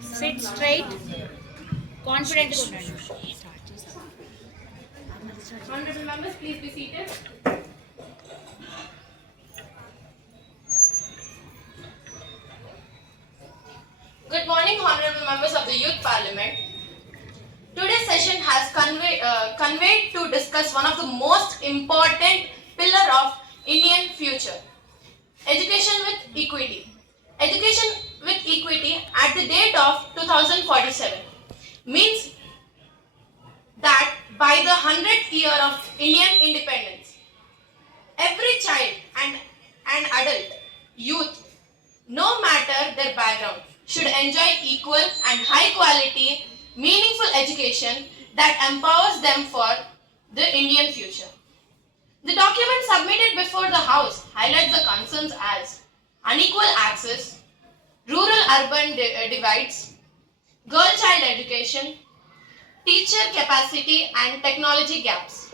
Sit straight. Confident. Honorable members, please be seated. Good morning, honorable members of the Youth Parliament. Today's session has conveyed to discuss one of the most important pillar of Indian future: education with equity. Education with equity at the date of 2047 means that by the 100th year of Indian independence, every child and adult, youth, no matter their background, should enjoy equal and high quality, meaningful education that empowers them for the Indian future. The document submitted before the House highlights the concerns as unequal access, rural-urban divides, girl-child education, teacher capacity and technology gaps.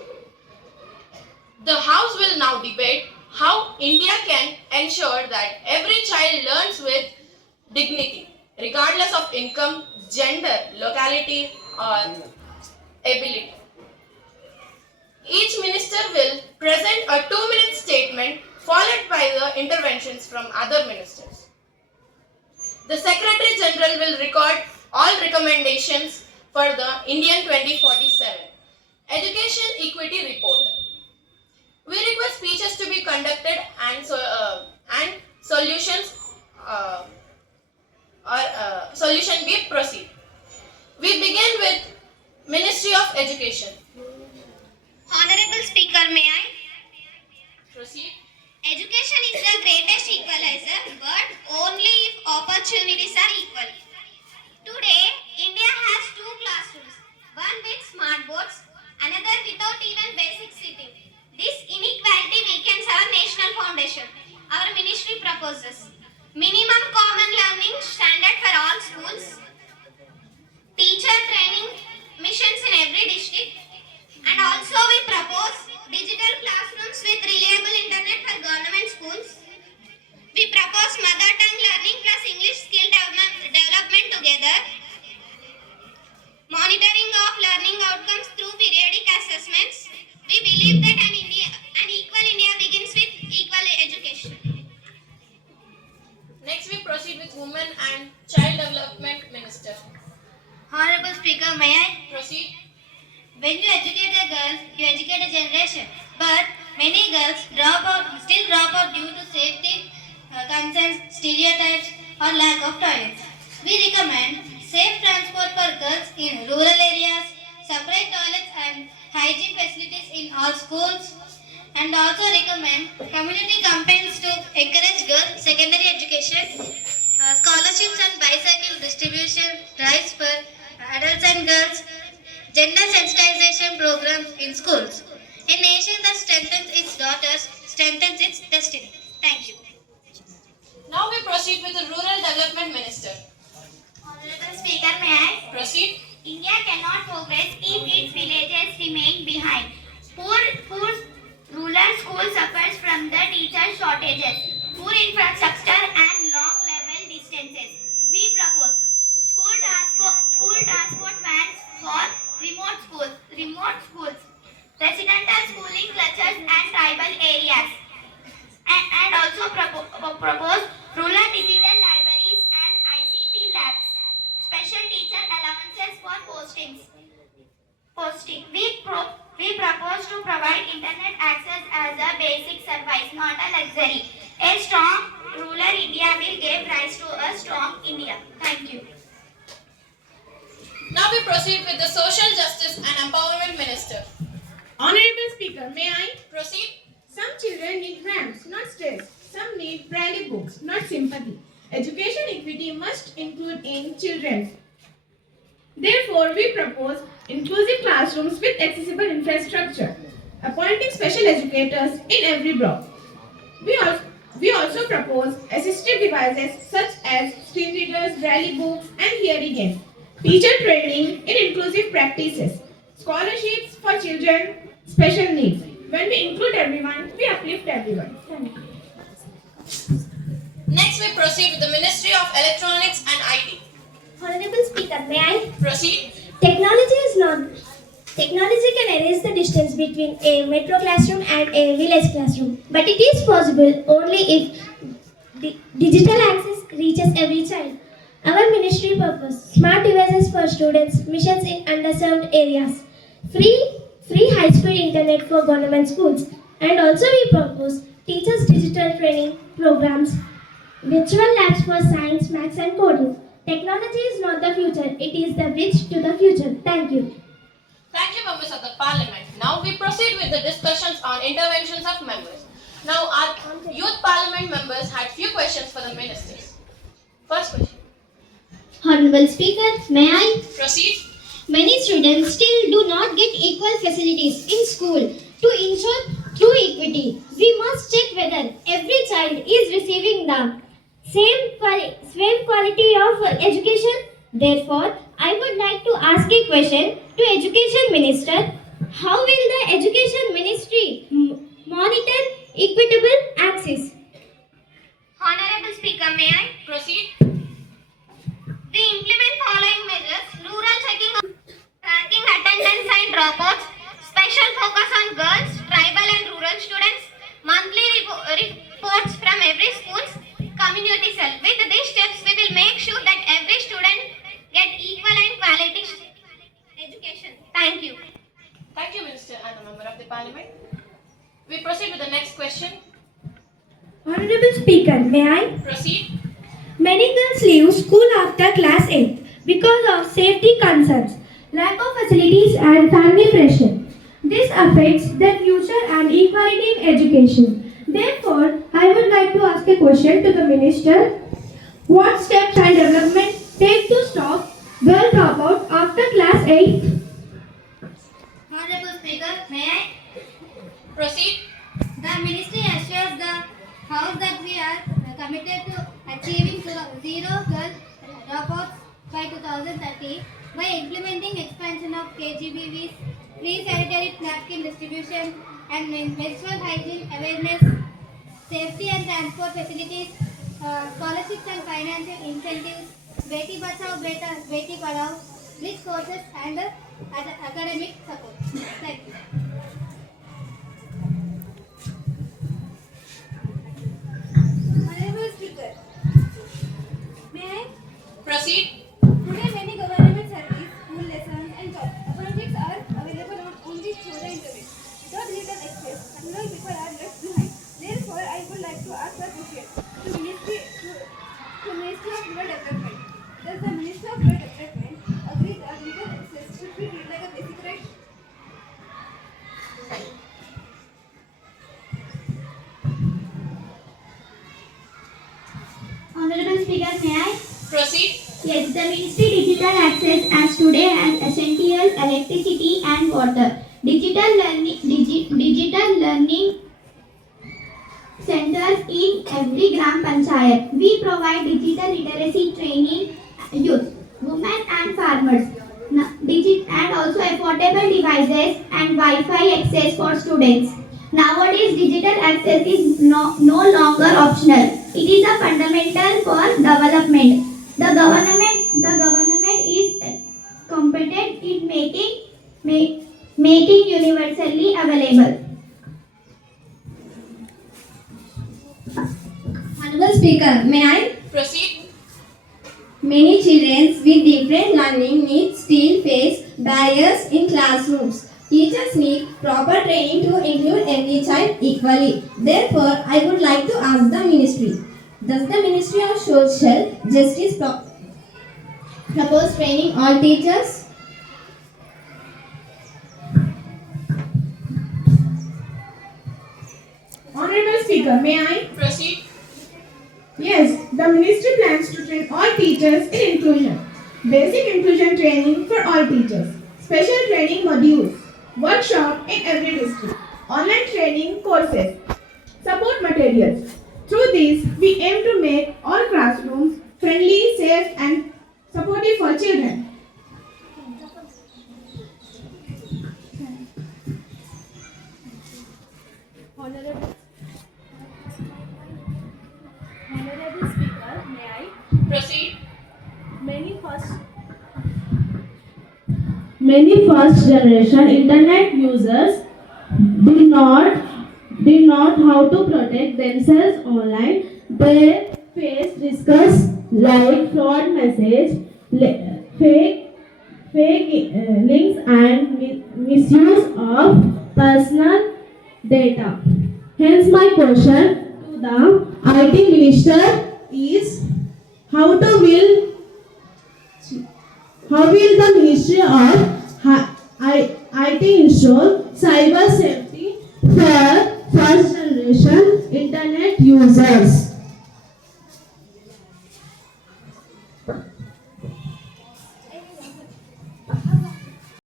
The House will now debate how India can ensure that every child learns with dignity, regardless of income, gender, locality, or ability. Each minister will present a 2-minute statement followed by the interventions from other ministers. The Secretary General will record all recommendations for the Indian 2047 Education Equity Report. We request speeches to be conducted and solutions solution be proceed. We begin with Ministry of Education. Honorable Speaker, may I? Proceed. Education is the greatest equalizer, but only if opportunities are equal. Today, India has 2 classrooms, one with smart boards, another without even basic seating. This inequality weakens our national foundation. Our ministry proposes minimum common learning standard for all schools, teacher training missions in every district, and also we propose digital classrooms with reliable internet for government schools. We propose mother tongue learning plus English skill development together. Monitoring of learning outcomes through periodic assessments. We believe that an equal India begins with equal education. Next, we proceed with Women and Child Development Minister. Honorable Speaker, may I? Proceed. When you educate a girl, you educate a generation. But many girls still drop out due to safety concerns, stereotypes, or lack of toilets. We recommend safe transport for girls in rural areas, separate toilets and hygiene facilities in all schools, and also recommend community campaigns to encourage girls' secondary education, scholarships and bicycle distribution drives for adults and girls, gender sensitization programs in schools. A nation that strengthens its daughters strengthens its destiny. Thank you. Now we proceed with the Rural Development Minister. Honorable Speaker, may I? Proceed. India cannot progress if its villages remain behind. Poor rural school suffers from the teacher shortages, poor infrastructure and long level distances. We propose school transport vans for remote schools, residential schooling clusters and tribal areas, and also propose rural digital libraries and ICT labs, special teacher allowances for posting. We propose to provide internet access as a basic service, not a luxury. A strong rural India will give rise to a strong India. Thank you. Now we proceed with the Social Justice and Empowerment Minister. Honorable Speaker, may I? Proceed. Some children need ramps, not stress. Some need branded books, not sympathy. Education equity must include in children. Therefore, we propose inclusive classrooms with accessible infrastructure, appointing special educators in every block. We also propose assistive devices such as screen readers, braille books, and hearing aids, teacher training in inclusive practices, scholarships for children, special needs. When we include everyone, we uplift everyone. Thank you. Next, we proceed with the Ministry of Electronics and IT. Honorable Speaker, may I? Proceed. Technology can erase the distance between a metro classroom and a village classroom, but it is possible only if digital access reaches every child. Our ministry purpose: smart devices for students, missions in underserved areas, free high-speed internet for government schools, and also we propose teachers digital training programs, virtual labs for science, maths, and coding. Technology is not the future; it is the bridge to the future. Thank you. Thank you, members of the Parliament. Now we proceed with the discussions on interventions of members. Now our Youth Parliament members had few questions for the ministers. First question. Honorable Speaker, may I? Proceed. Many students still do not get equal facilities in school. To ensure true equity, we must check whether every child is receiving the same quality of education. Therefore, I would like to ask a question to Education Minister. How will the Education Ministry monitor equitable access? Honorable Speaker, may I? Proceed. We implement following measures: rural checking, tracking attendance and dropouts, special focus on girls, tribal and rural students, monthly reports from every school's community cell. With these steps, we will make sure that every student get equal and quality education. Thank you. Thank you, Minister and a member of the Parliament. We proceed with the next question. Honorable Speaker, may I? Proceed. Many girls leave school after class 8 because of safety concerns, lack of facilities and family pressure. This affects their future and equality in education. Therefore, I would like to ask a question to the Minister. What steps and development take to stop girl dropout after class 8? Honorable Speaker, may I? Proceed. The Ministry assures the House that we are committed to achieving zero girl dropouts by 2030 by implementing expansion of KGBVs, free sanitary napkin distribution, and menstrual hygiene awareness, safety and transport facilities, scholarships and financial incentives, Beti Bachao, Beti Padhao, rich courses, and academic support. Thank you. Honorable Speaker, may I? Proceed. Today, many government service, school lessons, and job opportunities are available on only through the internet. Without digital access, rural people are left behind. Therefore, I would like to ask a question to Ministry of Rural Development. Does the Ministry of Rural Development agree that digital access should be treated like a basic right? Honorable Speaker, may I? Proceed. Yes, the Ministry digital access as today has essential electricity and water. Digital learning centers in every Gram Panchayat. We provide digital literacy training youth, women and farmers. And also affordable devices and Wi-Fi access for students. Nowadays, digital access is no longer optional. It is a fundamental for development. The government is competent in making universally available. Honorable Speaker, may I? Proceed. Many children with different learning needs still face barriers in classrooms. Teachers need proper training to include every child equally. Therefore, I would like to ask the Ministry. Does the Ministry of Social Justice propose training all teachers? Honorable Speaker, may I? Proceed. Yes, the ministry plans to train all teachers in inclusion. Basic inclusion training for all teachers. Special training modules. Workshop in every district. Online training courses. Support materials. Through these, we aim to make all classrooms friendly, safe and supportive for children. Honorable Many first generation internet users did not how to protect themselves online. They face risks like fraud message, fake links and misuse of personal data. Hence my question to the IT minister is how will the Ministry of IT ensure cyber safety for first generation internet users?